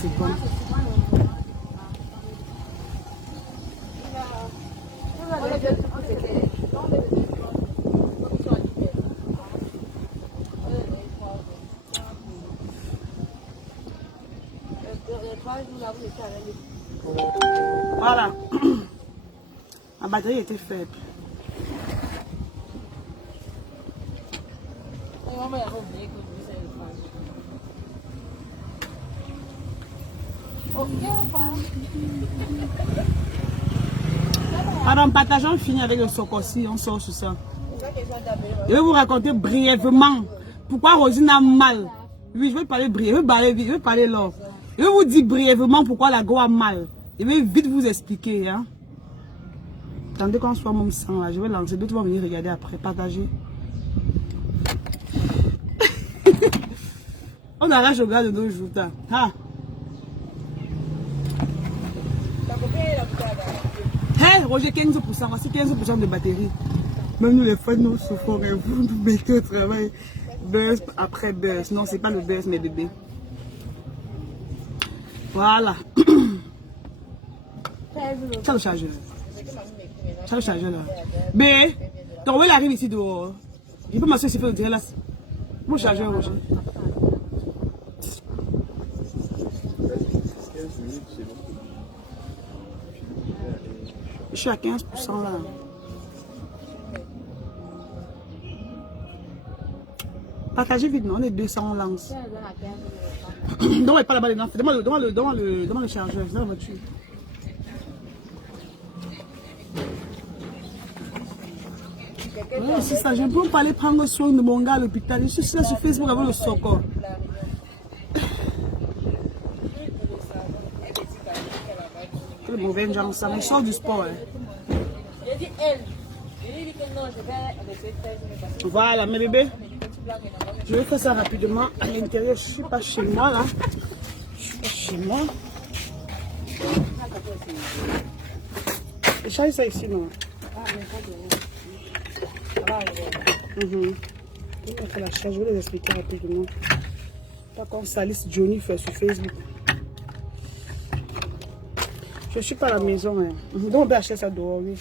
c'est bon. Voilà. Ma batterie était faible. Pardon, partageons, on finit avec le sokossi, on sort sur ça. Je vais vous raconter brièvement pourquoi Rosine a mal. Oui, je vais parler brièvement, je vais parler là. Je vais vous dire brièvement pourquoi la go a mal. Je vais vite vous expliquer. Hein. Attendez qu'on soit mon sang là, je vais lancer, d'autres vont venir regarder après, partager. On arrache le gars de nos jours. Ah. Hey, Roger, 15%, voici 15% de batterie. Même nous les femmes, nous souffrons, vous nous mettez au travail. Buzz après buzz. Non, c'est pas le buzz, mes bébés. Voilà. Ça le chargeur. Ça le chargeur là. Mais, ton Will arrive ici dehors. Il peut m'assurer s'il fait le direct là. Mon chargeur, Roger. Je suis à 15% là. Partagez vite, non? On est 200, on lance. Non, pas là-bas, les enfants. Demande le chargeur, dans la voiture. Ouais, c'est ça, je peux pas aller prendre soin de mon gars à l'hôpital. Je suis là sur Facebook avant le socor. Quel mauvais genre, ça me sort du sport. Hein. Voilà, mes bébés. Je vais faire ça rapidement. À l'intérieur, je ne suis pas chez moi là. Je suis pas chez moi. Je charge ça ici, non? Je vais faire la charge, je vais les expliquer rapidement. Pas qu'on salisse Johnny fait sur Facebook. Je ne suis pas à la maison. Hein. Donc on peut acheter ça dehors, oui.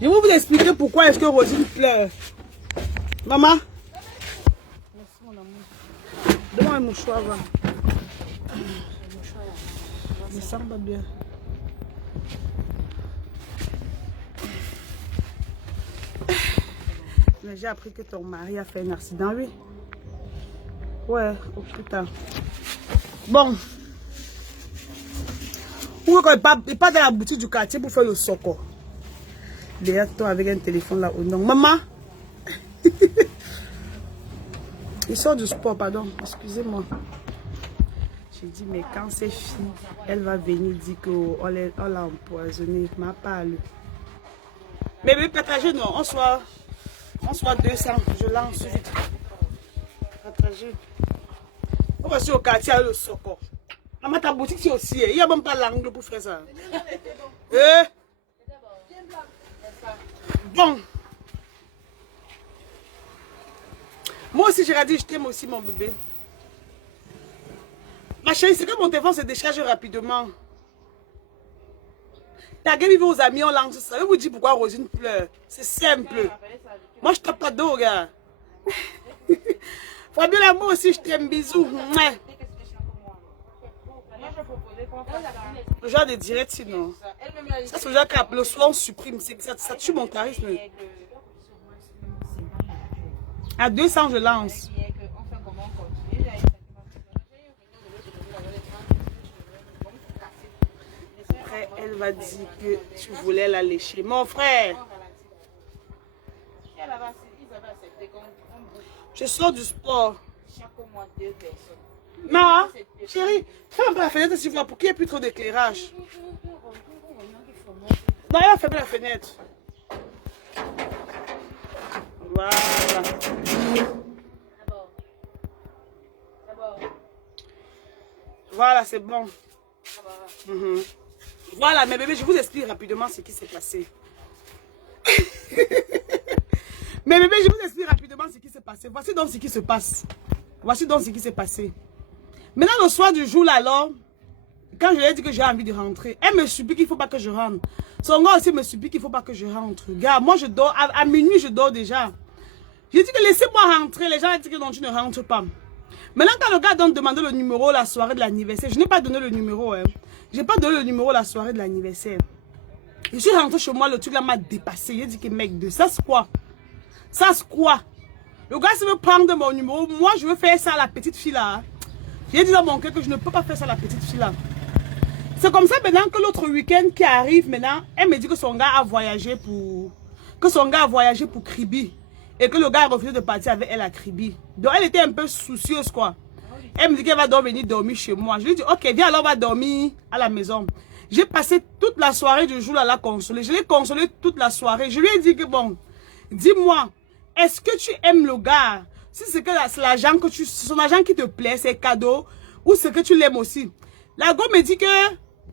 Je vais vous expliquer pourquoi est-ce que Rosine pleure. Maman? Merci mon amour. Donne-moi un mouchoir. Va. Je me sens pas bien. J'ai appris que ton mari a fait un accident, oui. Ouais, oh putain. Bon. Pourquoi il part dans la boutique du quartier pour faire le socor? Derrière toi avec un téléphone là au nom. Maman? Il sort du sport, pardon. Excusez-moi. J'ai dit, mais quand c'est fini, elle va venir dire qu'on l'a empoisonné. Je m'en parle. Mais oui, partagez, non. On soit 200. Je lance vite. Partagez. On va sur le quartier avec le socor. Maman, ta boutique, c'est aussi. Il n'y a même pas l'angle pour faire ça. Bon. Moi aussi, j'ai dit, je t'aime aussi, mon bébé. Ma chérie, c'est que mon téléphone se décharge rapidement. Taguez vos amis, on lance ça. Je vais vous dire pourquoi Rosine pleure. C'est simple. Moi, je tape pas d'eau, gars. Fabiola, moi aussi, je t'aime. Bisous. Le genre de direct, sinon. Ça, c'est le genre que le soir, on supprime. Ça tue mon charisme. À 200, je lance. Après, elle va dire que tu voulais la lécher. Mon frère. Je sors du sport. Non, chérie, ferme la fenêtre s'il vous plaît pour qu'il n'y ait plus trop d'éclairage. Non, elle a fermé la fenêtre. Voilà. Voilà, c'est bon. Voilà, mes bébés, je vous explique rapidement ce qui s'est passé. Mes bébés, je vous explique rapidement ce qui s'est passé. Voici donc ce qui se passe. Voici donc ce qui s'est passé. Maintenant, le soir du jour, là, alors, quand je lui ai dit que j'ai envie de rentrer, elle me supplie qu'il ne faut pas que je rentre. Son gars aussi me supplie qu'il ne faut pas que je rentre. Gars, moi, je dors, à minuit, je dors déjà. J'ai dit que laissez-moi rentrer. Les gens ont dit que non, tu ne rentres pas. Maintenant, quand le gars donne demander le numéro la soirée de l'anniversaire, je n'ai pas donné le numéro. Hein. Je n'ai pas donné le numéro la soirée de l'anniversaire. Je suis rentré chez moi, le truc là m'a dépassé. J'ai dit que mec, de ça c'est quoi? Ça c'est quoi? Le gars, s'il veut prendre mon numéro, moi je veux faire ça à la petite fille là. J'ai dit dans mon cœur que je ne peux pas faire ça à la petite fille là. C'est comme ça maintenant que l'autre week-end qui arrive maintenant, elle me dit que son gars a voyagé pour... Que son gars a voyagé pour Kribi. Et que le gars a refusé de partir avec elle à Kribi. Donc elle était un peu soucieuse quoi. Elle me dit qu'elle va venir dormir chez moi. Je lui dis ok, viens alors on va dormir à la maison. J'ai passé toute la soirée du jour à la consoler. Je l'ai consolée toute la soirée. Je lui ai dit que bon, dis-moi, est-ce que tu aimes le gars? Si c'est que c'est l'argent que son argent qui te plaît, c'est cadeau, ou c'est que tu l'aimes aussi. La go me dit que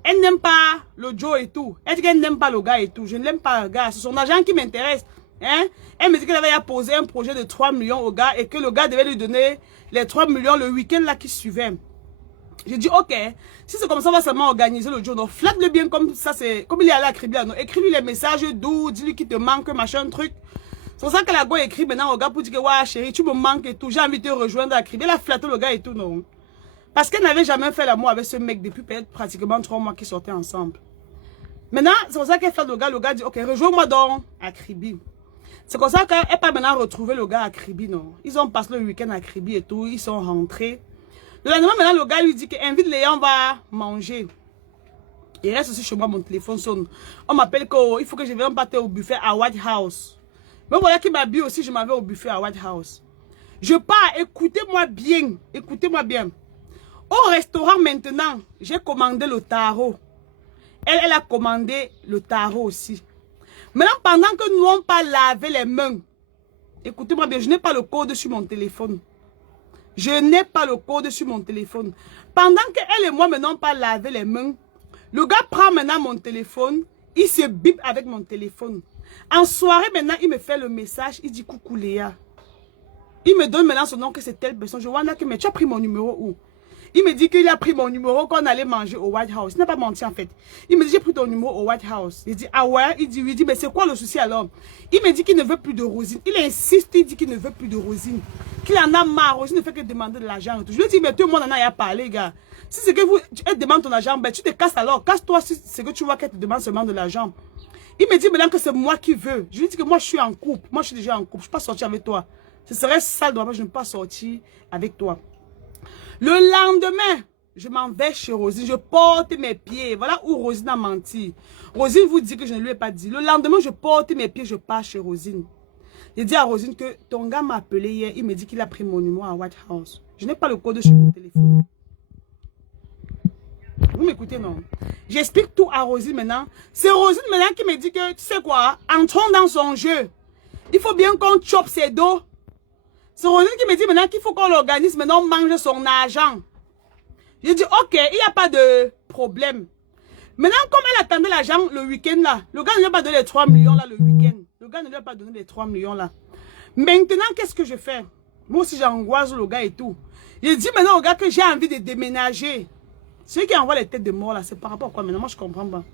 elle n'aime pas le Joe et tout. Elle dit qu'elle n'aime pas le gars et tout. Je ne l'aime pas le gars. C'est son argent qui m'intéresse. Hein? Elle me dit qu'elle avait posé un projet de 3 millions au gars et que le gars devait lui donner les 3 millions le week-end là qui suivait. J'ai dit ok, si c'est comme ça, on va seulement organiser le jour. Donc flatte-le bien comme ça, c'est comme il est allé à Kribi. Écris-lui les messages doux, dis-lui qu'il te manque, machin, truc. C'est pour ça que la go écrit maintenant au gars pour dire que ouais chérie, tu me manques et tout. J'ai envie de te rejoindre à Kribi. Elle a flatté le gars et tout, non. Parce qu'elle n'avait jamais fait l'amour avec ce mec depuis peut-être pratiquement 3 mois qu'ils sortaient ensemble. Maintenant, c'est pour ça qu'elle flatte le gars dit ok, rejoins-moi donc à Kribi. C'est comme ça qu'elle pas maintenant retrouver le gars à Kribi, non. Ils ont passé le week-end à Kribi et tout, ils sont rentrés. Le lendemain, maintenant, le gars lui dit qu'invite Léa, on va manger. Il reste aussi chez moi, mon téléphone sonne. On m'appelle qu'il faut que je vienne partir au buffet à White House. Mais voilà qui m'habille aussi, je m'en vais au buffet à White House. Je pars, écoutez-moi bien, écoutez-moi bien. Au restaurant maintenant, j'ai commandé le tarot. Elle a commandé le tarot aussi. Maintenant, pendant que nous n'avons pas lavé les mains, écoutez-moi bien, je n'ai pas le code sur mon téléphone. Je n'ai pas le code sur mon téléphone. Pendant qu'elle et moi n'avons pas lavé les mains, le gars prend maintenant mon téléphone, il se bip avec mon téléphone. En soirée maintenant, il me fait le message, il dit coucou Léa. Il me donne maintenant son nom que c'est telle personne. Je vois que mais tu as pris mon numéro où? Il me dit qu'il a pris mon numéro quand on allait manger au White House. Il n'a pas menti en fait. Il me dit j'ai pris ton numéro au White House. Il dit ah ouais? Il dit oui. Il dit mais c'est quoi le souci alors? Il me dit qu'il ne veut plus de Rosine. Il insiste, il dit qu'il ne veut plus de Rosine. Qu'il en a marre. Rosine ne fait que demander de l'argent. Je lui dis mais tout le monde en a parlé gars. Si c'est que elle demande ton argent, ben tu te casses alors. Casse-toi si c'est que tu vois qu'elle te demande seulement de l'argent. Il me dit maintenant que c'est moi qui veux. Je lui dis que moi je suis en couple. Moi je suis déjà en couple. Je ne peux pas sortir avec toi. Ce serait sale de moi, je ne peux pas sortir avec toi. Le lendemain, je m'en vais chez Rosine, je porte mes pieds. Voilà où Rosine a menti. Rosine vous dit que je ne lui ai pas dit. Le lendemain, je porte mes pieds, je pars chez Rosine. J'ai dit à Rosine que ton gars m'a appelé hier, il me dit qu'il a pris mon numéro à White House. Je n'ai pas le code sur mon téléphone. Vous m'écoutez, non? J'explique tout à Rosine maintenant. C'est Rosine maintenant qui me dit que, tu sais quoi, entrons dans son jeu. Il faut bien qu'on chope ses dos. C'est Rosine qui me dit maintenant qu'il faut qu'on l'organise, maintenant on mange son argent. J'ai dit, ok, il n'y a pas de problème. Maintenant, comme elle attendait l'argent le week-end là, le gars ne lui a pas donné les 3 millions là le week-end. Le gars ne lui a pas donné les 3 millions là. Maintenant, qu'est-ce que je fais? Moi aussi, j'angoisse le gars et tout. J'ai dit maintenant au gars que j'ai envie de déménager. Celui qui envoie les têtes de mort là, c'est par rapport à quoi maintenant? Moi, je comprends pas.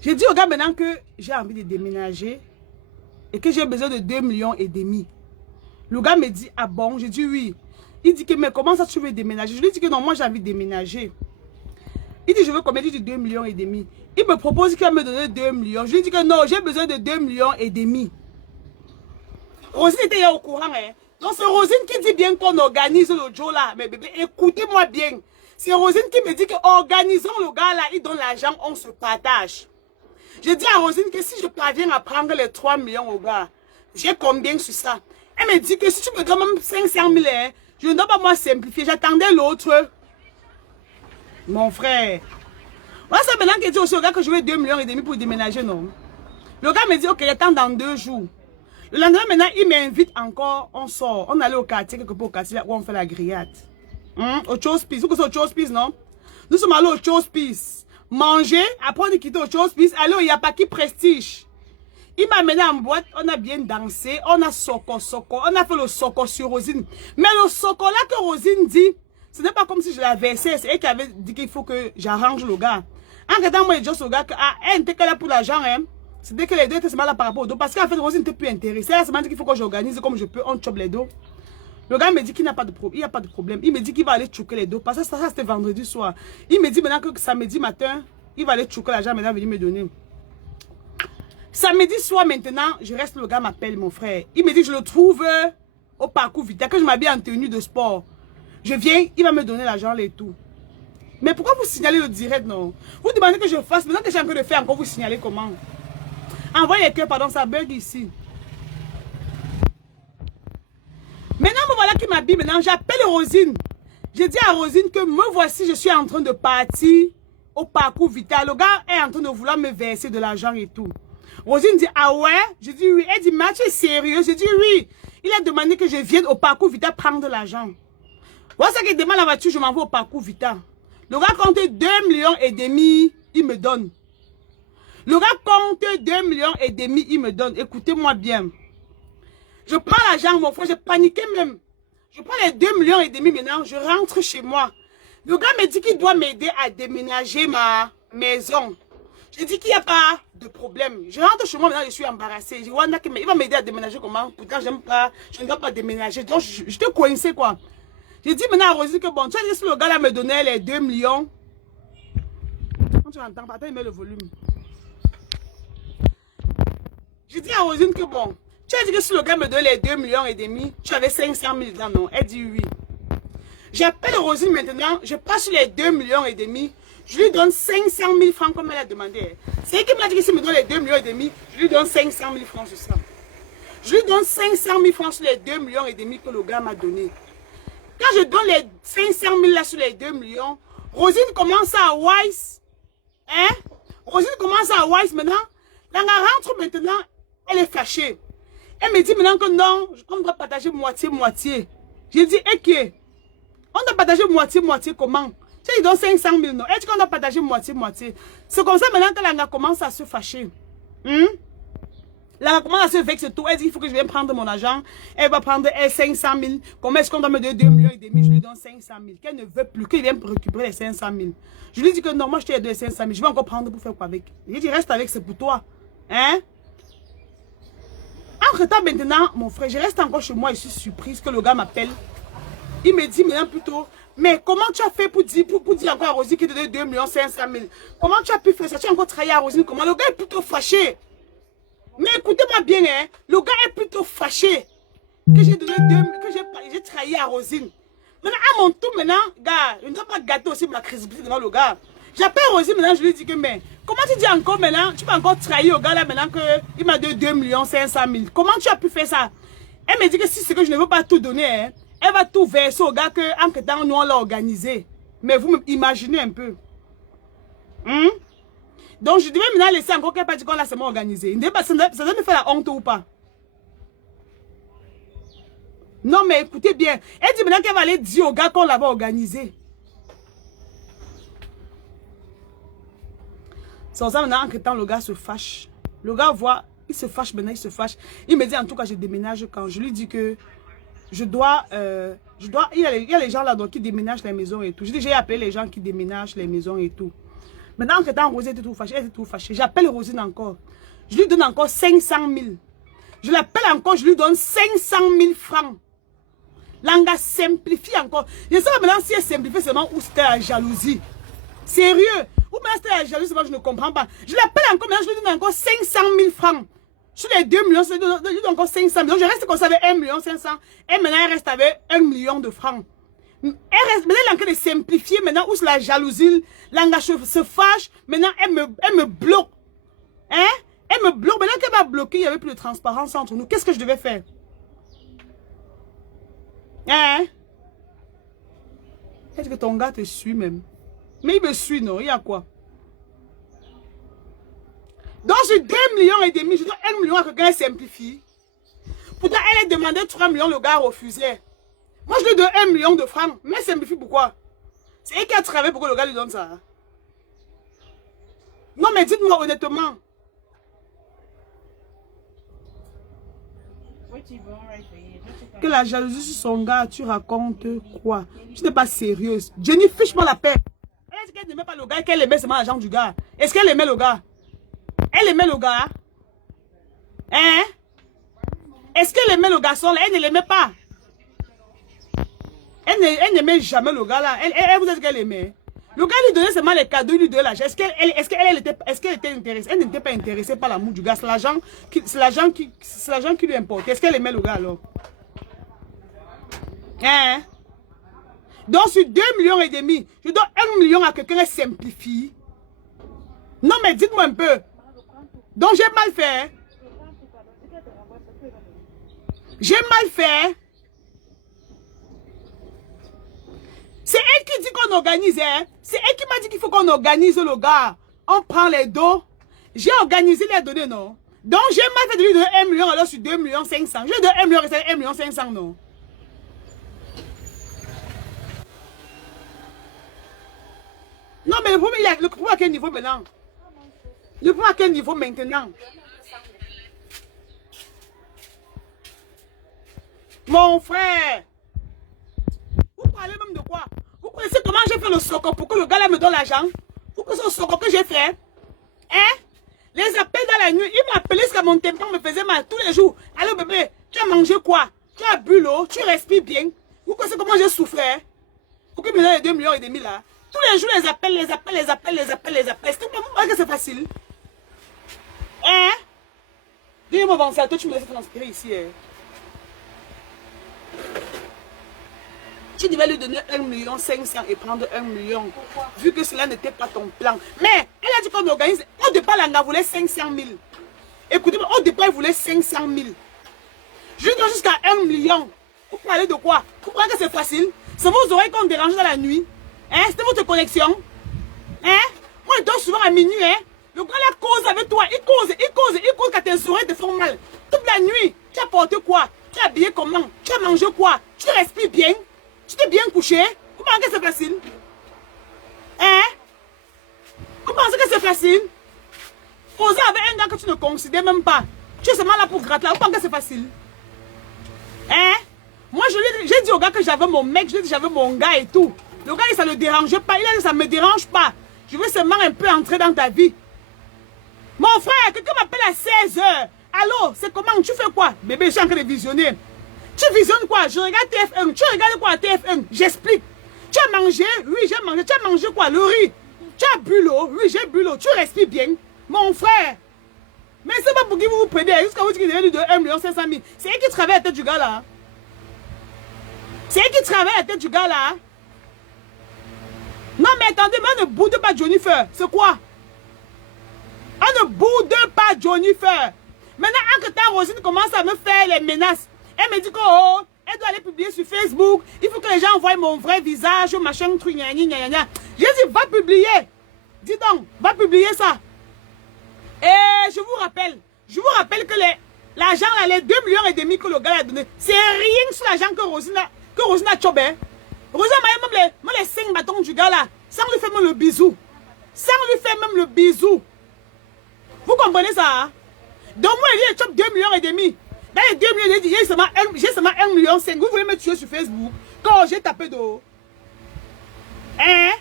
J'ai dit au gars maintenant que j'ai envie de déménager. Et que j'ai besoin de 2,5 millions. Le gars me dit, ah bon? J'ai dit oui. Il dit que, mais comment ça tu veux déménager? Je lui dis que non, moi j'ai envie de déménager. Il dit, je veux combien? Il dit 2,5 millions. Il me propose qu'il va me donner 2 millions. Je lui dis que non, j'ai besoin de 2,5 millions. Rosine était hier au courant, hein. Donc c'est Rosine qui dit bien qu'on organise le Joe là. Mais bébé, écoutez-moi bien. C'est Rosine qui me dit que organisons le gars là, il donne l'argent, on se partage. Je dis à Rosine que si je parviens à prendre les 3 millions au gars, j'ai combien sur ça? Elle me dit que si tu me donnes même 500 000, hein, je ne dois pas moi simplifier. J'attendais l'autre. Mon frère. Voilà, c'est maintenant qu'il dit aussi au gars que je veux 2,5 millions pour déménager, non? Le gars me dit, ok, j'attends dans 2 jours. Le lendemain, maintenant, il m'invite encore, on sort. On allait au quartier, quelque part au quartier, là où on fait la grillade. Au Chospice. Vous connaissez au Chospice, non? Nous sommes allés au Chospice. Manger, après on est quitté au Chospice, aller au Yapaki Prestige. Il m'a amené en boîte, on a bien dansé, on a soko, on a fait le soko sur Rosine. Mais le soko là que Rosine dit, ce n'est pas comme si je l'avais versé, c'est elle qui avait dit qu'il faut que j'arrange le gars. En regardant moi et Joss au gars, elle n'était que là pour l'argent, hein. C'était que les deux étaient seulement là par rapport au dos. Parce qu'en fait, Rosine n'était plus intéressée. Elle m'a dit qu'il faut que j'organise comme je peux, on chope les dos. Le gars me dit qu'il n'a pas de problème. Il n'y a pas de problème. Il me dit qu'il va aller choquer les dos. Parce que ça c'était vendredi soir. Il me dit maintenant que samedi matin, il va aller choquer l'argent, maintenant venir me donner. Samedi soir maintenant, je reste, le gars m'appelle mon frère. Il me dit que je le trouve au parcours Vita, que je m'habille en tenue de sport. Je viens, il va me donner l'argent et tout. Mais pourquoi vous signalez le direct, non? Vous demandez que je fasse, maintenant que j'ai un peu de faire, encore vous signalez comment? Envoyez les cœurs, pardon, ça bug ici. Maintenant, me voilà qui m'habille, maintenant, j'appelle Rosine. Je dis à Rosine que me voici, je suis en train de partir au parcours Vita. Le gars est en train de vouloir me verser de l'argent et tout. Rosine dit, ah ouais? Je dis oui. Elle dit, mais tu es sérieux? Je dis oui. Il a demandé que je vienne au parcours Vita prendre l'argent. Voilà ça qu'il demande la voiture, je m'en vais au parcours Vita. Le gars compte 2,5 millions, il me donne. Le gars compte 2,5 millions, il me donne. Écoutez-moi bien. Je prends l'argent, mon frère, j'ai paniqué même. Je prends les 2,5 millions maintenant, je rentre chez moi. Le gars me dit qu'il doit m'aider à déménager ma maison. Je dis qu'il n'y a pas de problème. Je rentre chez moi, maintenant je suis embarrassée. Je vois il va m'aider à déménager comment? Pourtant, j'aime pas, je ne dois pas déménager. Donc, je te coincé quoi. Je dis maintenant à Rosine que bon, tu as dit que le gars là me donnait les 2 millions. Quand tu entends, attends, il met le volume. Je dis à Rosine que bon, tu as dit que si le gars me donnait les 2,5 millions, tu avais 500 000 dedans, non? Elle dit oui. J'appelle Rosine maintenant, je passe sur les 2,5 millions, je lui donne 500 000 francs comme elle a demandé. C'est elle qui m'a dit que s'il me donne les 2,5 millions, je lui donne 500 000 francs sur ça. Je lui donne 500 000 francs sur les 2,5 millions que le gars m'a donné. Quand je donne les 500 000 là sur les 2 millions, Rosine commence à wise. Hein? Rosine commence à wise maintenant. Quand elle rentre maintenant, elle est fâchée. Elle me dit maintenant que non, on doit partager moitié-moitié. J'ai dit, ok. On doit partager moitié-moitié comment? Tu sais, il donne 500 000, non? Elle dit qu'on doit partager moitié-moitié. C'est comme ça maintenant que la commence à se fâcher. Là, comment elle se vexe tout? Elle dit qu'il faut que je vienne prendre mon argent. Elle va prendre 500 000. Comment est-ce qu'on doit me donner 2,5 millions? Je lui donne 500 000. Qu'elle ne veut plus, qu'elle vienne récupérer les 500 000. Je lui dis que non, moi je t'ai donné 500 000. Je vais encore prendre pour faire quoi avec? Je lui dis, reste avec, c'est pour toi. Hein? Entre temps, maintenant, mon frère, je reste encore chez moi. Je suis surprise que le gars m'appelle. Il me dit maintenant plutôt, mais comment tu as fait pour dire encore à Rosine qu'il te donne 2 500 000? Comment tu as pu faire ça? Tu as encore travaillé à Rosine? Comment? Le gars est plutôt fâché. Mais écoutez-moi bien, hein, le gars est plutôt fâché que j'ai donné que j'ai trahi à Rosine. Maintenant, à mon tour, maintenant, gars, je ne dois pas gâter aussi ma crédibilité devant le gars. J'appelle Rosine, maintenant, je lui dis que, mais, comment tu dis encore maintenant, tu peux encore trahir au gars là maintenant qu'il m'a donné 2 500 000. Comment tu as pu faire ça? Elle me dit que si c'est que je ne veux pas tout donner, hein, elle va tout verser au gars que, en que temps, nous, on l'a organisé. Mais vous imaginez un peu. Donc, je devais maintenant laisser encore qu'elle pas dit qu'on l'a seulement organisé. Ça doit me faire la honte ou pas? Non, mais écoutez bien. Elle dit maintenant qu'elle va aller dire au gars qu'on l'avait organisé. Sans ça, maintenant, en que temps, le gars se fâche. Le gars voit, il se fâche maintenant, il se fâche. Il me dit en tout cas, je déménage quand. Je lui dis que je dois, il y a les gens là donc, qui déménagent les maisons et tout. Je dis, j'ai appelé les gens qui déménagent les maisons et tout. Maintenant, en temps, Rosine était tout fâchée, elle était tout fâchée. J'appelle Rosine encore. Je lui donne encore 500 000. Je l'appelle encore, je lui donne 500 000 francs. L'anga simplifie encore. Je sais pas maintenant si elle simplifie seulement ou c'était la jalousie. Sérieux. Ou maintenant c'était la jalousie, moi je ne comprends pas. Je l'appelle encore, maintenant je lui donne encore 500 000 francs. Sur les 2 millions, je lui donne encore 500 000. Donc je reste comme ça avec 1 500 000. Et maintenant elle reste avec 1 million de francs. Elle reste, maintenant elle est en train de simplifier, maintenant où c'est la jalousie, l'engagement se fâche, maintenant elle me bloque. Hein? Elle me bloque, maintenant qu'elle va bloquer, il n'y avait plus de transparence entre nous. Qu'est-ce que je devais faire? Hein? Est-ce que ton gars te suit même? Mais il me suit, non? Il y a quoi? Donc j'ai 2,5 millions, je dois 1 million à quelqu'un simplifie. Pourtant, elle a demandé 3 millions, le gars refusait. Moi, je lui donne 1 million de francs. Mais simplifie pourquoi? C'est elle qui a travaillé pour que le gars lui donne ça. Non, mais dites-moi honnêtement. Que la jalousie sur son gars, tu racontes quoi? Tu n'es pas sérieuse. Jenny, fiche-moi la paix. Elle a dit qu'elle n'aimait pas le gars et qu'elle aimait seulement l'argent du gars. Est-ce qu'elle aimait le gars? Elle aimait le gars? Hein? Est-ce qu'elle aimait le garçon là? Elle ne l'aimait pas. Elle n'aimait jamais le gars là. Elle vous a dit qu'elle aimait. Le gars lui donnait seulement les cadeaux, il lui donnait l'argent. Est-ce qu'elle était intéressée? Elle n'était pas intéressée par l'amour du gars. C'est l'argent qui lui importait. Est-ce qu'elle aimait le gars alors? Hein? Donc sur 2,5 millions, je donne 1 million à quelqu'un et simplifie. Non mais dites-moi un peu. Donc j'ai mal fait. J'ai mal fait. C'est elle qui dit qu'on organise. Hein? C'est elle qui m'a dit qu'il faut qu'on organise le gars. On prend les dos. J'ai organisé les données, non? Donc j'ai mal fait de lui donner 1 million alors sur 2,5 millions. Je lui donne 1 million, c'est 1,5 million, non? Non, mais le problème, le problème à quel niveau maintenant? Le problème à quel niveau maintenant? Mon frère, vous parlez même de quoi? Vous connaissez comment j'ai fait le soccer pour que le gars là me donne l'argent? Vous connaissez le soccer que j'ai fait? Hein? Les appels dans la nuit, il m'appelait jusqu'à mon tympan me faisait mal tous les jours. Allô bébé, tu as mangé quoi? Tu as bu l'eau? Tu respires bien? Vous connaissez comment j'ai souffert? Pour qu'il me donne les 2,5 millions là? Tous les jours, les appels. Est-ce que vous voyez que c'est facile? Hein? Dis-moi, bon, toi, tu me laisses transpirer ici. Hein? Tu devais lui donner 1,5 million et prendre 1 million. Pourquoi? Vu que cela n'était pas ton plan. Mais elle a dit qu'on organise. Au départ, l'Anga voulait 500 000. Écoutez-moi, au départ, il voulait 500 000. Je lui donne jusqu'à 1 million. Vous parlez de quoi? Vous croyez que c'est facile? C'est vos oreilles qu'on dérange dans la nuit. Hein? C'était votre connexion. Hein? Moi, je dors souvent à minuit. Hein? Le gars là cause avec toi. Il cause quand tes oreilles te font mal. Toute la nuit, tu as porté quoi? Tu as habillé comment? Tu as mangé quoi? Tu respires bien? Tu t'es bien couché? Vous pensez que c'est facile? Hein? Vous pensez que c'est facile? Poser avec un gars que tu ne considères même pas. Tu es seulement là pour gratter. Vous pensez que c'est facile? Hein? Moi, j'ai dit au gars que j'avais mon mec, je lui ai dit que j'avais mon gars et tout. Le gars, ça ne le dérangeait pas. Il a dit ça ne me dérange pas. Je veux seulement un peu entrer dans ta vie. Mon frère, quelqu'un m'appelle à 16 h. Allô, c'est comment? Tu fais quoi? Bébé, je suis en train de visionner. Tu visionnes quoi? Je regarde TF1. Tu regardes quoi à TF1? J'explique. Tu as mangé? Oui, j'ai mangé. Tu as mangé quoi? Le riz. Tu as bu l'eau? Oui, j'ai bu l'eau. Tu respires bien? Mon frère. Mais c'est pas pour qui vous vous prenez. Jusqu'à vous dire qu'il devait lui donner 1,5 million. C'est elle qui travaille à la tête du gars là. C'est elle qui travaille à la tête du gars là. Non mais attendez, mais on ne boude pas Jennifer. C'est quoi? On ne boude pas Jennifer. Maintenant, en que ta Rosine commence à me faire les menaces. Elle me dit que oh, elle doit aller publier sur Facebook. Il faut que les gens voient mon vrai visage, machin, truc, gna gna gna gna. J'ai dit, va publier. Dis donc, va publier ça. Et je vous rappelle que l'argent, les 2,5 millions que le gars a donné, c'est rien sur l'argent que Rosine a chobé. Rosine m'a même les 5 bâtons du gars là, sans lui faire même le bisou. Sans lui faire même le bisou. Vous comprenez ça? Hein? Donc moi, il chope 2,5 millions. Dans les 2 millions, j'ai seulement 1,5 million. Vous voulez me tuer sur Facebook? Quand j'ai tapé d'eau. Hein?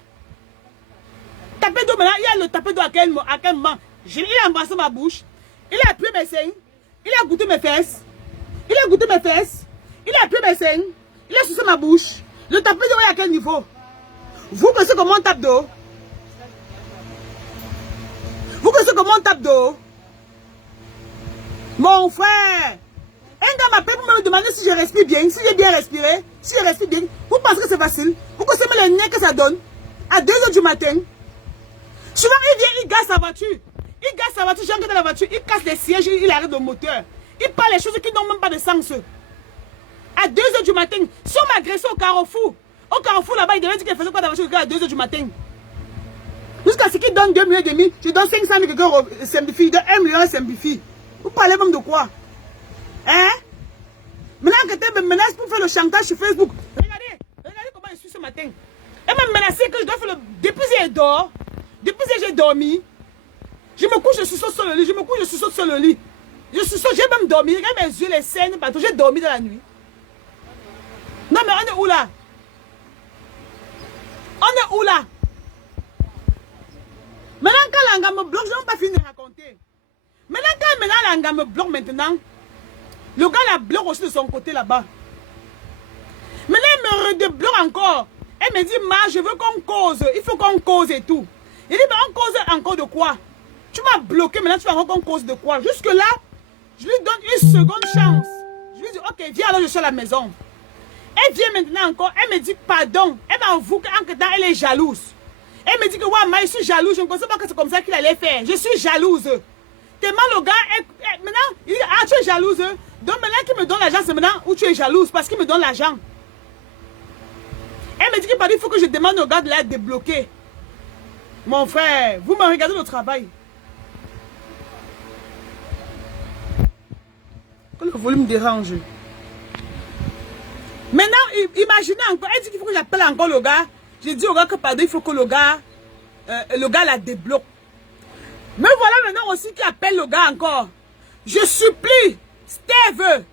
Tapé d'eau, maintenant, il a le tapé d'eau à quel moment? Il a embrassé ma bouche. Il a appuyé mes seins. Il a goûté mes fesses. Il a appuyé mes seins. Il a sucé ma bouche. Le tapé d'eau est à quel niveau? Vous connaissez comment on tape d'eau? Vous connaissez comment on tape d'eau? Mon frère, un gars m'appelle pour me demander si je respire bien, si j'ai bien respiré, si je respire bien. Vous pensez que c'est facile? Vous connaissez les nerfs que ça donne? À 2 h du matin. Souvent, il vient, il gasse sa voiture. J'entre dans la voiture, il casse les sièges, il arrête le moteur. Il parle les choses qui n'ont même pas de sens. À 2 h du matin, si on m'agressait au Carrefour là-bas, il devait dire qu'il faisait quoi dans la voiture à 2 h du matin. Jusqu'à ce qu'il donne 2,5 millions, je donne 500 000 que simplifie, de 1 million simplifie. Vous parlez même de quoi? Hein? Maintenant que tu me menaces pour faire le chantage sur Facebook. Regardez comment je suis ce matin. Elle m'a menacé que je dois faire le... Depuis que j'ai dormi, je me couche, je suis sur le lit. Je suis sûr, j'ai même dormi. Regarde mes yeux, les scènes partout. J'ai dormi dans la nuit. Non, mais on est où là? On est où là? Maintenant, quand Langa me bloque, je n'ai pas fini de raconter. Maintenant, Langa me bloque maintenant, le gars la bloque aussi de son côté là-bas. Maintenant, il me redébloque encore. Elle me dit, Ma, je veux qu'on cause. Il faut qu'on cause et tout. Il dit, mais on cause encore de quoi? Tu m'as bloqué, maintenant tu vas encore qu'on cause de quoi? Jusque-là, je lui donne une seconde chance. Je lui dis, ok, viens alors, je suis à la maison. Elle vient maintenant encore, elle me dit pardon. Elle m'avoue qu'en temps, elle est jalouse. Elle me dit que, ouais, je suis jalouse. Je ne pensais pas que c'est comme ça qu'il allait faire. Je suis jalouse. Tellement le gars, maintenant, il dit, ah, tu es jalouse. Donc maintenant qu'il me donne l'argent, c'est maintenant où tu es jalouse parce qu'il me donne l'argent. Elle me dit qu'il faut que je demande au gars de la débloquer. Mon frère, vous me regardez le travail. Que le volume dérange. Maintenant, imaginez encore, elle dit qu'il faut que j'appelle encore le gars. J'ai dit au gars que pardon, il faut que le gars la débloque. Mais voilà maintenant aussi qui appelle le gars encore. Je supplie, Steve,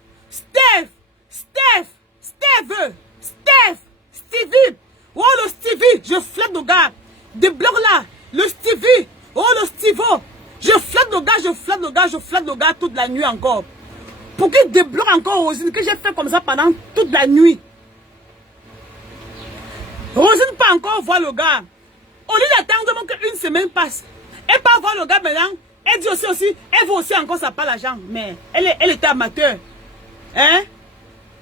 Stevie. Oh le Stevie, je flatte le gars. Débloque là, le Stevie. Oh le Stevo. Je flatte le gars toute la nuit encore. Pour qu'il débloque encore Rosine, que j'ai fait comme ça pendant toute la nuit. Rosine pas encore voir le gars. Au lieu d'attendre qu'une semaine passe, elle pas voir le gars maintenant. Elle dit aussi, elle veut aussi encore ça pas l'argent. Mais elle était amateur. Hein?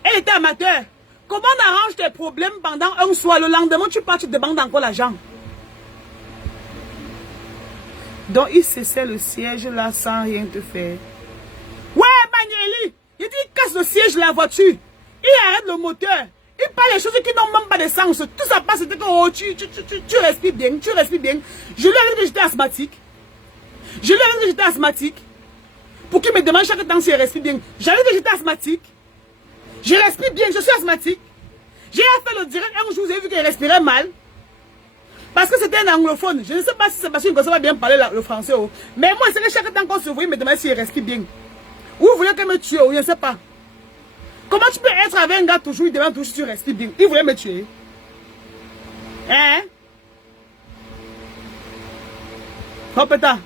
Elle était amateur. Comment on arrange tes problèmes pendant un soir? Le lendemain, tu pars, tu demandes encore l'argent. Donc, il cessait le siège là sans rien te faire. Ouais, Manueli, il dit qu'il casse le siège de la voiture. Il arrête le moteur. Il parle des choses qui n'ont même pas de sens. Tout ça passe, c'était que oh, tu respires bien, tu respires bien. Je lui ai dit que j'étais asthmatique. Pour qu'il me demande chaque temps si je respire bien. J'avais dit que j'étais asthmatique. Je respire bien, je suis asthmatique. J'ai fait le direct un jour, vous avez vu qu'il respirait mal. Parce que c'était un anglophone. Je ne sais pas si c'est parce qu'il ne savait pas bien parler le français. Oh. Mais moi, c'est que chaque temps qu'on se voit, il me demande s'il respire bien. Ou vous voulez qu'il me tue, je ne sais pas. Comment tu peux être avec un gars toujours, il demande toujours si tu respires bien. Il voulait me tuer. Hein? Oh putain.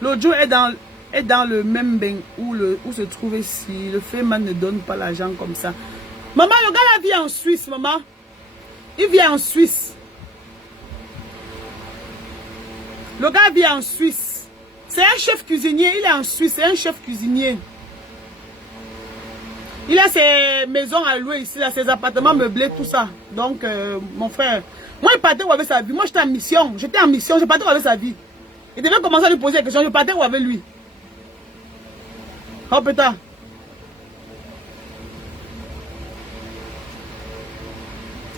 L'autre jour est dans le même bain où se trouvait si le Féman ne donne pas l'argent comme ça. Maman, le gars là vit en Suisse, maman. Il vit en Suisse. Le gars vit en Suisse. C'est un chef cuisinier. Il est en Suisse. C'est un chef cuisinier. Il a ses maisons à louer ici, là, ses appartements meublés, tout ça. Donc, mon frère, moi, il partait où avec sa vie. Moi, j'étais en mission. Je partais où avec sa vie. Il devait commencer à lui poser des questions. Je partais où avec lui. Oh putain.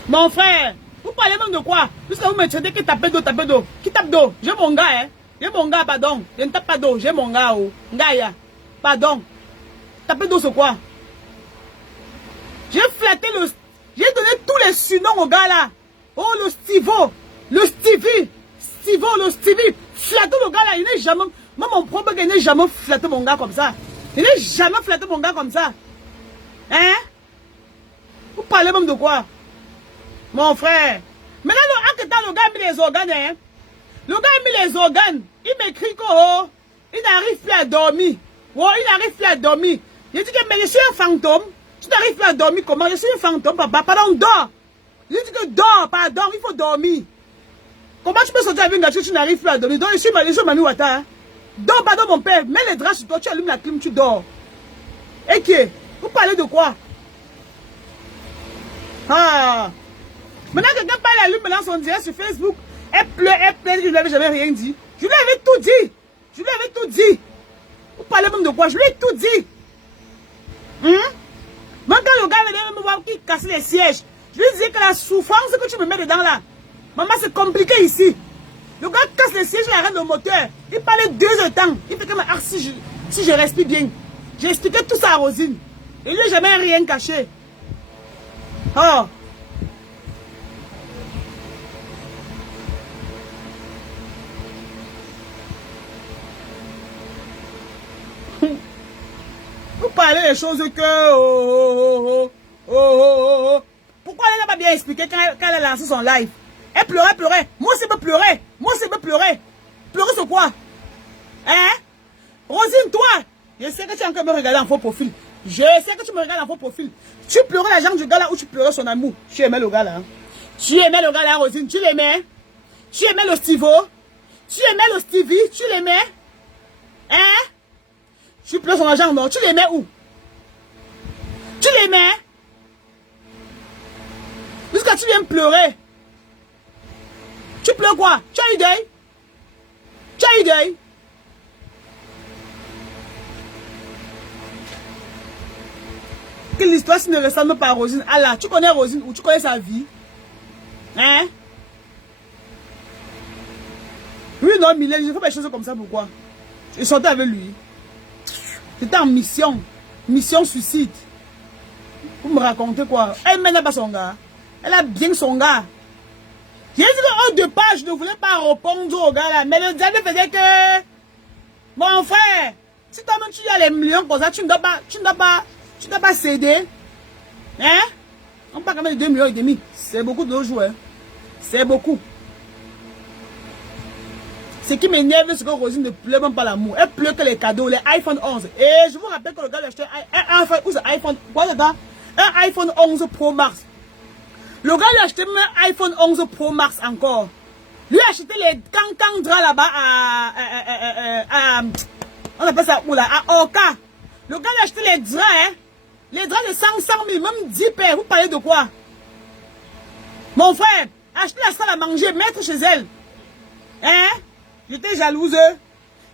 Mon frère, vous parlez même de quoi? Jusqu'à vous me traitez qui tape d'eau. Qui tape d'eau? J'ai mon gars, hein. J'ai mon gars, pardon. Je ne tape pas d'eau. J'ai mon gars, oh. Ngaya. Pardon. Taper d'eau, c'est quoi? J'ai flatté le... J'ai donné tous les surnoms au gars là. Oh, le Stivo. Le Stevie. Stivo, le Stevie. Flatter le gars là. Il n'est jamais... Moi, mon propre gars, il n'est jamais flatté mon gars comme ça. Il n'est jamais flatté mon gars comme ça. Hein? Vous parlez même de quoi? Mon frère. Maintenant, le gars a mis les organes. Hein? Le gars a mis les organes. Il m'écrit que oh, il n'arrive plus à dormir. Oh, il n'arrive plus à dormir. Il dit que mais je suis un fantôme. Tu n'arrives plus à dormir comment? Je suis un fantôme, papa. Pardon, dors. Il dit que dors, pardon, il faut dormir. Comment tu peux sortir avec une gâteau, tu n'arrives plus à dormir? Donc, je suis Manu Wata. Hein? Dors, pardon, mon père. Mets les draps sur toi, tu allumes la clim, tu dors. Et qui? Vous parlez de quoi? Ah. Maintenant, quelqu'un parle à lui maintenant son direct sur Facebook. Elle pleure, je ne lui avais jamais rien dit. Je lui avais tout dit. Vous parlez même de quoi? Je lui ai tout dit. Même quand le gars venait me voir qui casse les sièges, je lui disais que la souffrance que tu me mets dedans là, maman, c'est compliqué ici. Le gars casse les sièges, il arrête le moteur. Il parlait 2 heures de temps. Il fait comme si je respire bien. J'ai expliqué tout ça à Rosine. Et lui, jamais rien caché. Oh. les choses que... Oh, oh, oh, oh, oh, oh. Pourquoi elle n'a pas bien expliqué quand elle a lancé son live? Elle pleurait, pleurait. Moi aussi, je peux pleurer. Moi aussi, je peux pleurer. Pleurer sur quoi? Hein? Rosine, toi, je sais que tu es encore me regarder en faux profil. Je sais que tu me regardes en faux profil. Tu pleurais la jambe du gars là ou tu pleurais son amour? Tu aimais le gars là. Hein? Tu aimais le gars là, Rosine. Tu l'aimais? Tu aimais le Stivo? Tu aimais le Stevie? Tu l'aimais? Hein? Tu pleures son jambe, non? Tu l'aimais où? Tu l'aimais? Jusqu'à tu viens pleurer. Tu pleures quoi? Tu as eu deuil? Tu as eu deuil? Que l'histoire ne ressemble pas à Rosine. Allah, tu connais Rosine ou tu connais sa vie? Hein? Oui, non, Mylène, je fais des choses comme ça, pourquoi? Je sortais avec lui. J'étais en mission. Mission suicide. Vous me racontez quoi? Elle n'a pas son gars. Elle a bien son gars. J'ai dit que de page, je ne voulais pas répondre au gars là. Mais le diable faisait que... Mon frère, si toi-même tu as les millions comme ça, tu ne dois pas céder. Hein? On parle quand même de 2,5 millions. C'est beaucoup de joueurs. C'est beaucoup. Ce qui m'énerve, c'est que Rosine ne pleure même pas l'amour. Elle pleure que les cadeaux, les iPhone 11. Et je vous rappelle que le gars a acheté un iPhone. Quoi c'est ça? Un iPhone 11 Pro Max. Le gars lui a acheté même un iPhone 11 Pro Max encore. Lui a acheté les cancans draps là-bas on appelle ça où là? À Orca. Le gars lui a acheté les draps, hein. Les draps de 100 000, même 10 paires. Vous parlez de quoi? Mon frère, acheter la salle à manger, mettre chez elle. Hein? J'étais jalouse.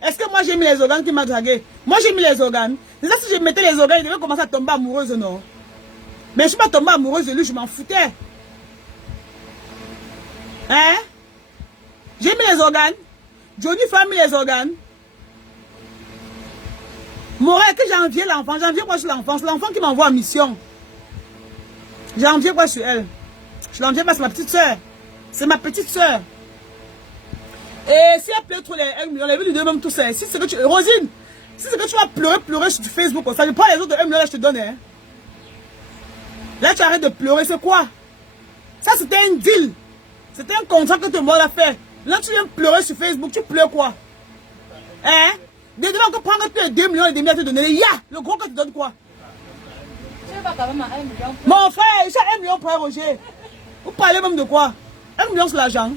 Est-ce que moi j'ai mis les organes qui m'a dragué? Moi j'ai mis les organes. C'est ça, si je mettais les organes, je devais commencer à tomber amoureuse, non? Mais je ne suis pas tombée amoureuse de lui, je m'en foutais. Hein? J'ai mis les organes. Johnny a mis les organes. Morel, que j'enviais l'enfant. J'enviais quoi sur l'enfant? C'est l'enfant qui m'envoie en mission. J'enviais quoi sur elle? Je l'enviais pas, c'est ma petite soeur. C'est ma petite soeur. Et si elle pleure trop les 1 million, elle veut lui donner même tout ça. Si c'est que tu... Rosine, si c'est que tu vas pleurer sur Facebook comme ça, je prends les autres de 1 million, là, je te donne. Hein. Là, tu arrêtes de pleurer, c'est quoi? Ça, c'était un deal. C'était un contrat que tout le monde a fait. Là, tu viens pleurer sur Facebook, tu pleures quoi? Hein? Dès demain, on peut prendre plus de 2,5 millions à te donner. Ya! Le gros que tu donnes quoi? Mon frère, j'ai 1 million pour Roger. Vous parlez même de quoi? 1 million c'est l'argent.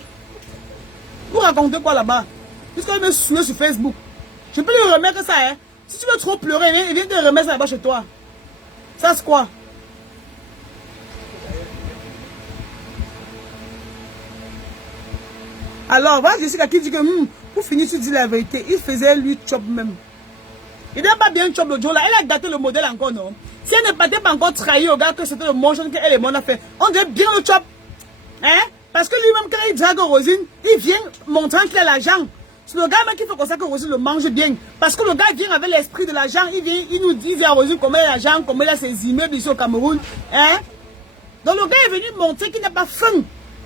Vous racontez quoi là-bas? Puisqu'on me saoule sur Facebook. Je peux lui remettre ça, hein? Si tu veux trop pleurer, viens te remettre ça là-bas chez toi. Ça c'est quoi? Alors, voilà Jessica qui dit que, pour finir, tu dis la vérité. Il faisait lui chop même. Il n'a pas bien chop le jour là. Elle a daté le modèle encore, non? Si elle ne partait pas encore trahi au gars que c'était le motion qu'elle et moi a fait, on dirait bien le chop. Hein? Parce que lui-même, quand il drague Rosine, il vient montrant qu'il a l'argent. C'est le gars même qui fait comme ça que Rosine le mange bien. Parce que le gars vient avec l'esprit de l'argent. Il nous dit à Rosine comment il a l'argent, comment il a ses immeubles ici au Cameroun. Hein? Donc le gars est venu montrer qu'il n'a pas faim.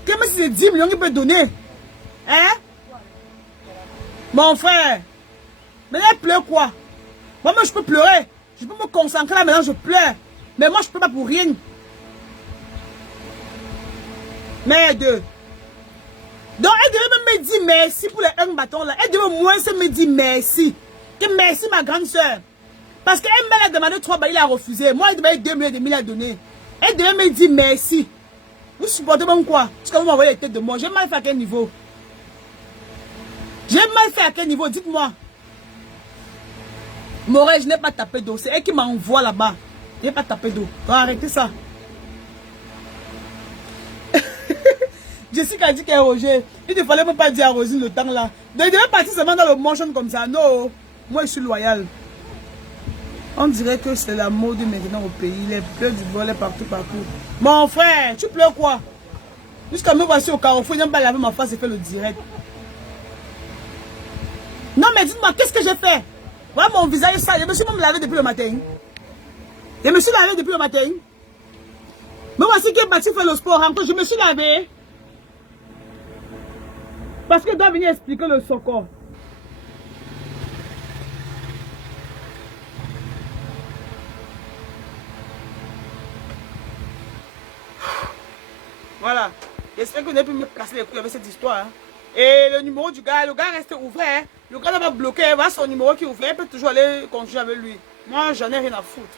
Que même si c'est 10 millions qu'il peut donner. Hein? Mon frère. Maintenant, elle pleure quoi? Moi, je peux pleurer. Je peux me concentrer là, maintenant je pleure. Mais moi, je ne peux pas pour rien. Merde. Donc, elle devait même me dire merci pour les 1 bâton là. Elle devait au moins se me dire merci. Que merci, ma grande soeur. Parce qu'elle m'a demandé 3 balles, il a refusé. Moi, il devait 2,5 millions à donner. Elle devait me dire merci. Vous supportez même quoi? Parce que vous m'envoyez les têtes de moi. J'ai mal fait à quel niveau? J'ai mal fait à quel niveau? Dites-moi. Morel, je n'ai pas tapé d'eau. C'est elle qui m'envoie là-bas. Je n'ai pas tapé d'eau. Donc arrêtez ça. Jessica a dit qu'elle est Roger. Il ne fallait même pas dire à Rosine le temps là. Donc il devait partir seulement dans le motion comme ça. Non. Moi je suis loyal. On dirait que c'est la mode maintenant au pays. Les pleurs du volet partout, partout. Mon frère, tu pleures quoi? Jusqu'à me voici au carrefour, il n'a pas lavé ma face et fait le direct. Non mais dites-moi, qu'est-ce que j'ai fait? Voilà mon visage sale. Je me suis même lavé depuis le matin. Je me suis lavé depuis le matin. Mais voici que Bati fait le sport encore. Je me suis lavé. Parce qu'il doit venir expliquer le socor. Voilà. J'espère que vous n'avez pu me casser les couilles avec cette histoire. Hein. Et le numéro du gars, le gars reste ouvert. Hein. Le gars va bloquer, voilà son numéro qui est ouvert. Il peut toujours aller continuer avec lui. Moi, j'en ai rien à foutre.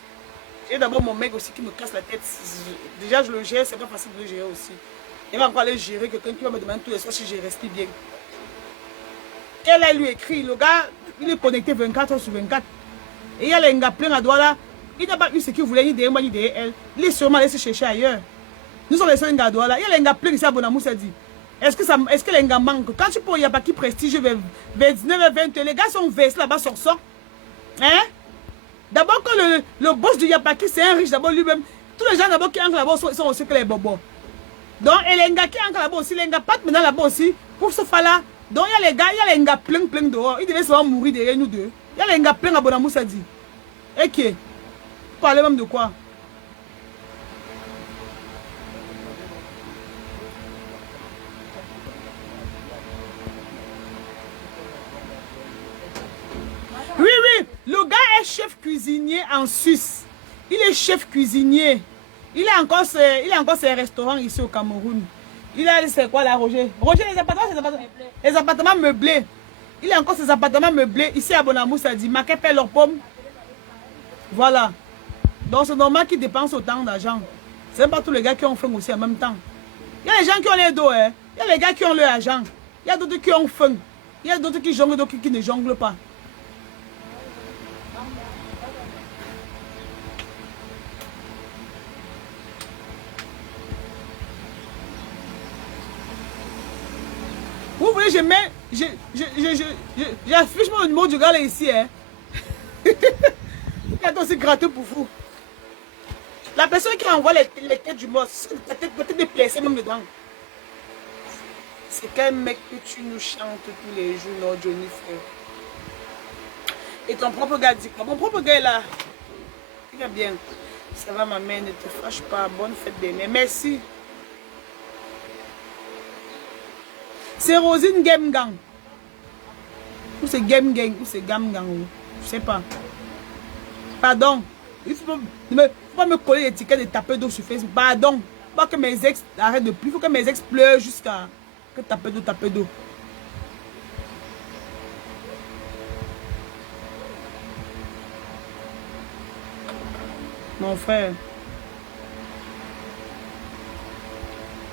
J'ai d'abord mon mec aussi qui me casse la tête. Déjà, je le gère, c'est pas facile de le gérer aussi. Il va encore aller gérer quelqu'un qui va me demander tous les soirs si je respire bien. Elle a lui écrit, le gars, il est connecté 24 heures sur 24. Et il y a les gars plein à doigt là. Il n'a pas eu ce qu'il voulait, ni derrière moi, ni derrière elle. Il est sûrement allé se chercher ailleurs. Nous sommes les seuls gars là. Il y a les gars plein ici à Bonamou, ça dit. Est-ce que les gars manquent? Quand tu peux, il n'y a pas qui prestige vers 19 et 20, les gars sont versés là-bas sur ça. Hein? D'abord, quand le boss du Yapaki, c'est un riche d'abord lui-même. Tous les gens d'abord qui entrent là-bas sont aussi que les bobos. Donc, et les gars qui entrent là-bas aussi, les gars partent maintenant là-bas aussi, pour ce faire-là. Donc, il y a les gars plein dehors. Ils devaient seulement mourir derrière nous deux. Il y a les gars plein à Bonamou, ça dit. Et qui? Vous parlez même de quoi? Oui, oui, le gars est chef cuisinier en Suisse. Il est chef cuisinier. Il a encore ses restaurants ici au Cameroun. Il a, c'est quoi là, Roger? Roger, les appartements meublés. Il a encore ses appartements meublés. Ici à Bonamou, ça dit, Maquet paie leurs pommes. Voilà. Donc c'est normal qu'ils dépensent autant d'argent. C'est pas tous les gars qui ont faim aussi en même temps. Il y a les gens qui ont les dos, hein. Il y a les gars qui ont leur argent. Il y a d'autres qui ont faim. Il y a d'autres qui jonglent, d'autres qui ne jonglent pas. Vous voyez, j'affiche mon numéro du gars là ici. Hein. Il est aussi gratuit pour vous. La personne qui envoie les têtes du mort, peut-être des blessés même dedans. C'est quel mec que tu nous chantes tous les jours, non, Johnny, frère. Et ton propre gars dit quoi? Mon propre gars est là. Il va bien. Ça va, ma mère, ne te fâche pas. Bonne fête des mères. Merci. C'est Rosine Game Gang. Ou c'est Game Gang, ou c'est Game Gang. Je sais pas. Pardon. Il ne faut pas me coller l'étiquette de taper d'eau sur Facebook. Pardon. Pas que mes ex arrêtent de plus. Il faut que mes ex pleurent jusqu'à que taper d'eau. Mon frère.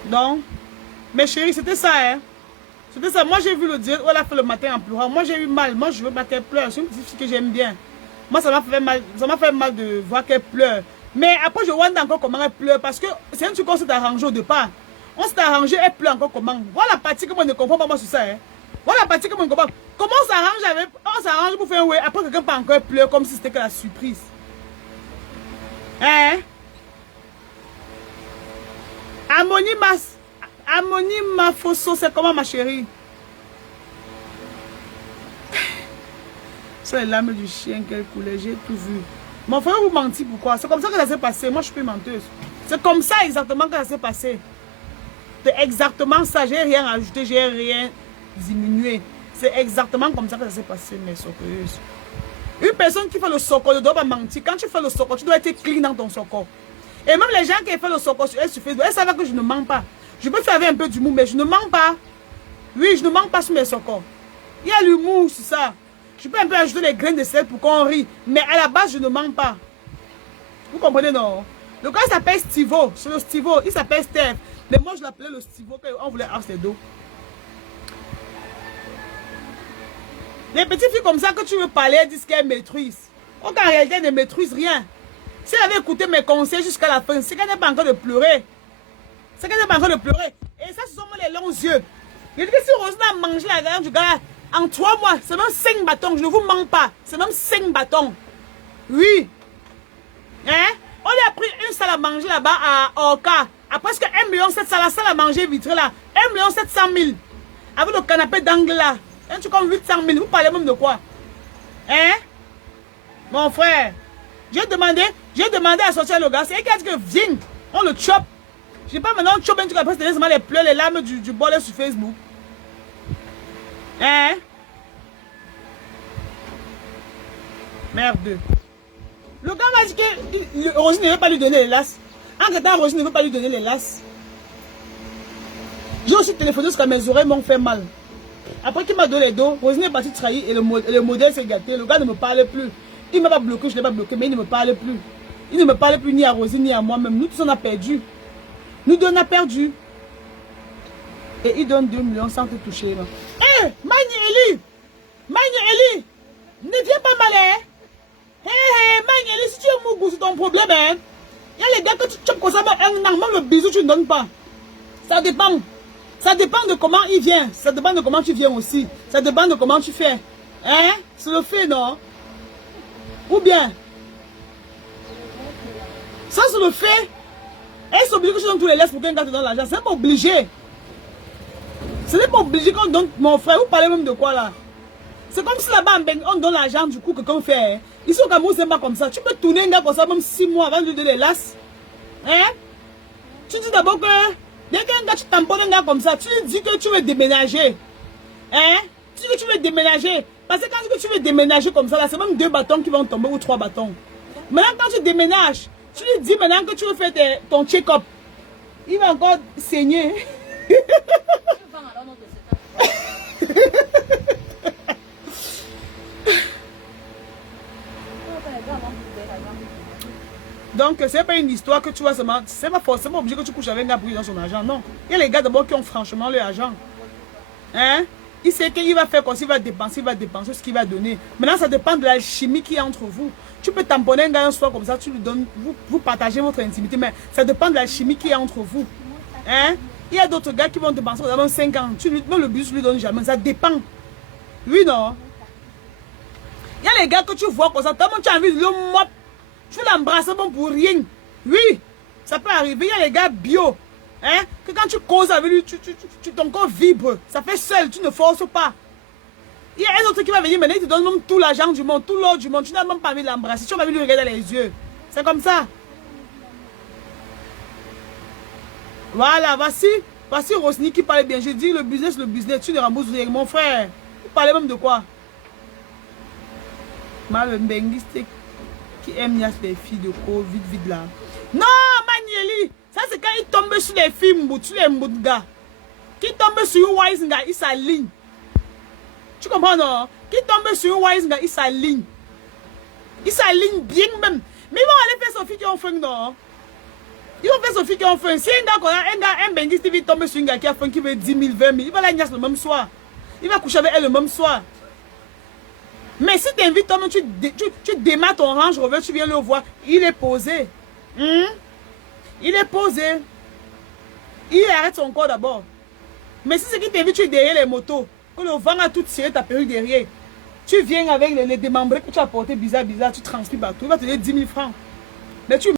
Donc, mes chéris, c'était ça, hein. C'était ça. Moi, j'ai vu le dire. Elle a fait le matin en pleurant. Moi, j'ai eu mal. Moi, je veux pas qu'elle pleure. C'est une petite fille que j'aime bien. Moi, ça m'a fait mal. Ça m'a fait mal de voir qu'elle pleure. Mais après, je vois encore comment elle pleure. Parce que c'est un truc qu'on s'est arrangé au départ. On s'est arrangé, elle pleure encore comment. Voilà la partie que moi ne comprends pas moi sur ça. Hein. Voilà la partie que moi ne comprends pas. Comment on s'arrange avec. On s'arrange pour faire un ouais. Après, quelqu'un pas encore pleure comme si c'était que la surprise. Hein? Amonima Fosso, c'est comment ma chérie? C'est les larmes du chien qu'elle coulait, j'ai tout vu. Mon frère vous mentit pourquoi? C'est comme ça que ça s'est passé. Moi je suis plus menteuse. C'est comme ça exactement que ça s'est passé. C'est exactement ça. J'ai rien ajouté, j'ai rien diminué. C'est exactement comme ça que ça s'est passé, mes socreuses. Une personne qui fait le socor ne doit pas mentir. Quand tu fais le socor, tu dois être clean dans ton socor. Et même les gens qui font le socor sur Facebook, elles savent que je ne mens pas. Je peux faire avec un peu d'humour, mais je ne mens pas. Oui, je ne mens pas sur mes socors. Il y a l'humour sur ça. Je peux un peu ajouter des graines de sel pour qu'on rit. Mais à la base, je ne mens pas. Vous comprenez, non? Le gars s'appelle Stivo. C'est le Stivo. Il s'appelle Steph. Mais moi, je l'appelais le Stivo quand on voulait avoir ses dos. Les petites filles comme ça que tu veux parler, elles disent qu'elles maîtrisent. Donc en réalité, elles ne maîtrisent rien. Si elle avait écouté mes conseils jusqu'à la fin, c'est qu'elle n'est pas encore de pleurer. C'est qu'elle n'est pas encore de pleurer. Et ça, ce sont les longs yeux. Je dis que si Rosina a mangé la garde du gars, en 3 mois, c'est même 5 bâtons. Je ne vous mens pas. C'est même 5 bâtons. Oui. Hein? On lui a pris une salle à manger là-bas à Orca. À presque 1,7 million, la salle à manger vitrée là. 1,7 million. Avec le canapé d'angle là. Un truc comme 800 000. Vous parlez même de quoi? Hein? Mon frère. J'ai demandé à sortir le gars. C'est elle qui a dit que viens, on le chope. Je sais pas maintenant, on chope un truc après, c'est les pleurs, les larmes du bol sur Facebook. Hein? Merde. Le gars m'a dit que Rosine ne veut pas lui donner les lasses. En temps, Rosine ne veut pas lui donner les lasses. J'ai aussi téléphoné parce que mes oreilles m'ont fait mal. Après qu'il m'a donné les dos, Rosine est partie trahir et le modèle s'est gâté. Le gars ne me parlait plus. Il ne m'a pas bloqué, je ne l'ai pas bloqué, mais il ne me parlait plus. Il ne me parlait plus ni à Rosine ni à moi-même. Nous tous on a perdu. Nous deux on a perdu. Et il donne 2 millions sans te toucher. Hé, Magnéli! Magnéli! Ne viens pas mal, hein? Hé, Magnéli, si tu es mougou, c'est ton problème, hein? Il y a les gars que tu chopes comme ça, normalement le bisou tu ne donnes pas. Ça dépend. Ça dépend de comment il vient. Ça dépend de comment tu viens aussi. Ça dépend de comment tu fais. Hein? C'est le fait, non? Ou bien? Ça, c'est le fait. Est-ce obligé que je donne tous les laisses pour qu'un gars te donne l'argent? C'est pas obligé. Ce n'est pas obligé qu'on donne. Mon frère, vous parlez même de quoi là? C'est comme si là-bas, on donne l'argent du coup que quelqu'un fait. Hein? Ici au Cameroun, c'est pas comme ça. Tu peux tourner un gars comme ça, même 6 mois avant de lui donner les lasses. Hein? Tu dis d'abord que. Dès qu'un gars, tu tamponnes un gars comme ça, tu lui dis que tu veux déménager. Hein? Tu dis que tu veux déménager. Parce que quand tu veux déménager comme ça, là, c'est même 2 bâtons qui vont tomber ou 3 bâtons. Maintenant, quand tu déménages, tu lui dis maintenant que tu veux faire ton check-up. Il va encore saigner. Donc, c'est pas une histoire que tu vois seulement. C'est pas forcément obligé que tu couches avec un gars pour lui donner son argent. Non. Il y a les gars d'abord qui ont franchement leur argent. Hein? Il sait qu'il va faire quoi, s'il va dépenser ce qu'il va donner. Maintenant, ça dépend de la chimie qui est entre vous. Tu peux tamponner un gars un soir comme ça, tu lui donnes, vous partagez votre intimité, mais ça dépend de la chimie qui est entre vous. Hein? Il y a d'autres gars qui vont dépenser pendant 5 ans. Même le bus, tu lui donnes jamais. Ça dépend. Oui, non? Il y a les gars que tu vois comme ça, tellement tu as envie de le mop. Tu l'embrasses bon pour rien. Oui, ça peut arriver. Il y a les gars bio. Hein? Que quand tu causes avec lui, ton corps vibre. Ça fait seul, tu ne forces pas. Il y a un autre qui va venir maintenant, il te donne même tout l'argent du monde, tout l'or du monde. Tu n'as même pas envie de l'embrasser. Tu as envie de lui regarder dans les yeux. C'est comme ça. Voilà, voici Rosny qui parlait bien. Je dis le business, tu ne rembourses rien. Mon frère, vous parlez même de quoi? Mal benguiste qui aime les filles de Covid vide là. Non, Magnéli, ça c'est quand il tombe sur les filles, sur les moudgas. Qui tombe sur une wise gars, il s'aligne. Tu comprends non? Qui tombe sur une wise gars, il s'aligne. Il s'aligne bien même. Mais ils vont aller faire son fille qui ont faim, non? Ils vont faire son fille qui ont faim. Si un benguiste qui tombe sur une gars qui a faim, qui veut 10 000, 20 000, il va la niasse le même soir. Il va coucher avec elle le même soir. Mais si tu invites toi-même, tu démarres ton Range Rover, tu viens le voir, il est posé. Il est posé. Il arrête son corps d'abord. Mais si c'est qui t'invite, tu es derrière les motos, que le vent a tout tiré ta perruque derrière, tu viens avec les démembrés que tu as portés bizarre, tu transpires partout, il va te donner 10 000 francs. Mais tu